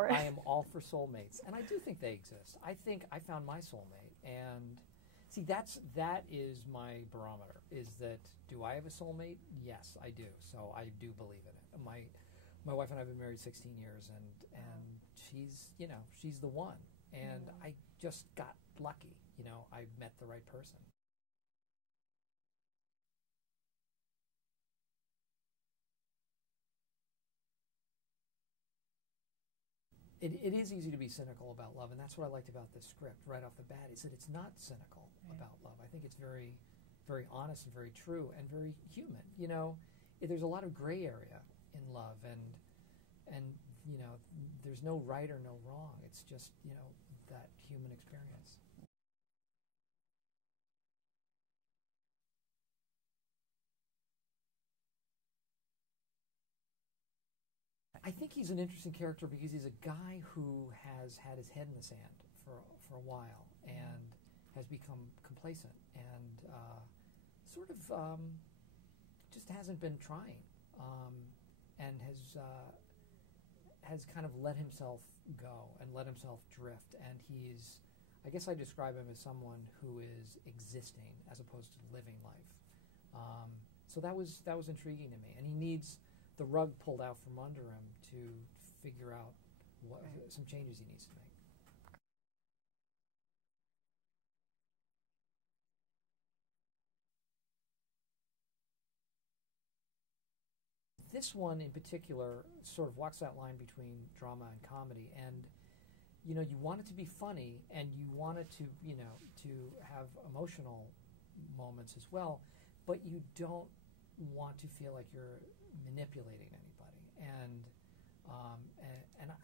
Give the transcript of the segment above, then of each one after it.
for it. I am all for soulmates, and I do think they exist. I think I found my soulmate, and see, that is my barometer. Is that, do I have a soulmate? Yes, I do. So I do believe in it. My wife and I have been married 16 years, and she's the one, and I just got lucky. I met the right person. It is easy to be cynical about love, and that's what I liked about this script right off the bat, is that it's not cynical about love. I think it's very, very honest and very true and very human. There's a lot of gray area in love, and there's no right or no wrong. It's just, that human experience. I think he's an interesting character because he's a guy who has had his head in the sand for a while and has become complacent and sort of just hasn't been trying and has kind of let himself go and let himself drift. And I guess I describe him as someone who is existing as opposed to living life. So that was intriguing to me, and he needs the rug pulled out from under him to figure out some changes he needs to make. This one in particular sort of walks that line between drama and comedy, and you want it to be funny, and you want it to to have emotional moments as well, but you don't want to feel like you're manipulating anybody. And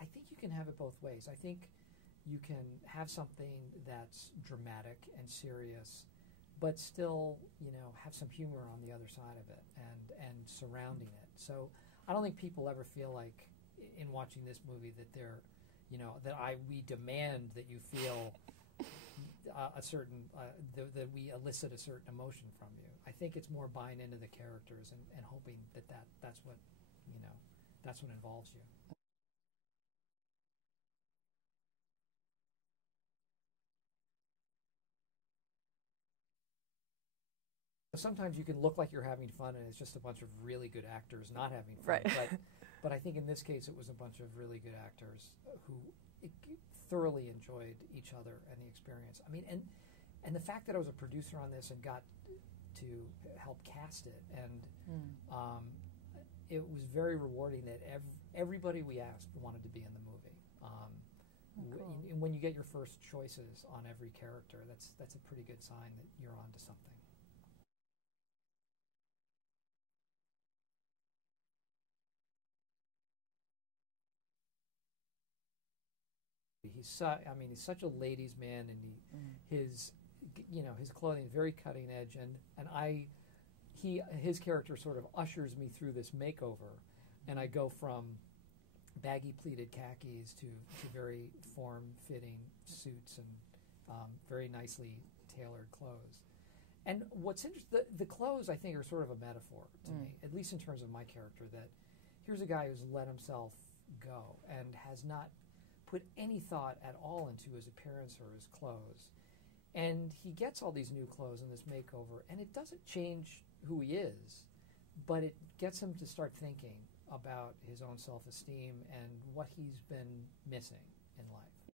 I think you can have it both ways. I think you can have something that's dramatic and serious, but still, have some humor on the other side of it and surrounding it. So I don't think people ever feel like in watching this movie that they're, we demand that you feel a certain, that we elicit a certain emotion from you. I think it's more buying into the characters and hoping that's what, that's what involves you. Sometimes you can look like you're having fun and it's just a bunch of really good actors not having fun. Right. But I think in this case it was a bunch of really good actors who thoroughly enjoyed each other and the experience. I mean, and the fact that I was a producer on this and got to help cast it, and it was very rewarding that everybody we asked wanted to be in the movie. Cool. When you get your first choices on every character, that's a pretty good sign that you're onto something. He's such a ladies' man, and his clothing is very cutting edge, and his character sort of ushers me through this makeover, and I go from baggy pleated khakis to very form-fitting suits and very nicely tailored clothes. And what's interesting, the clothes I think are sort of a metaphor to me, at least in terms of my character, that here's a guy who's let himself go and has not put any thought at all into his appearance or his clothes. And he gets all these new clothes in this makeover, and it doesn't change who he is, but it gets him to start thinking about his own self-esteem and what he's been missing in life.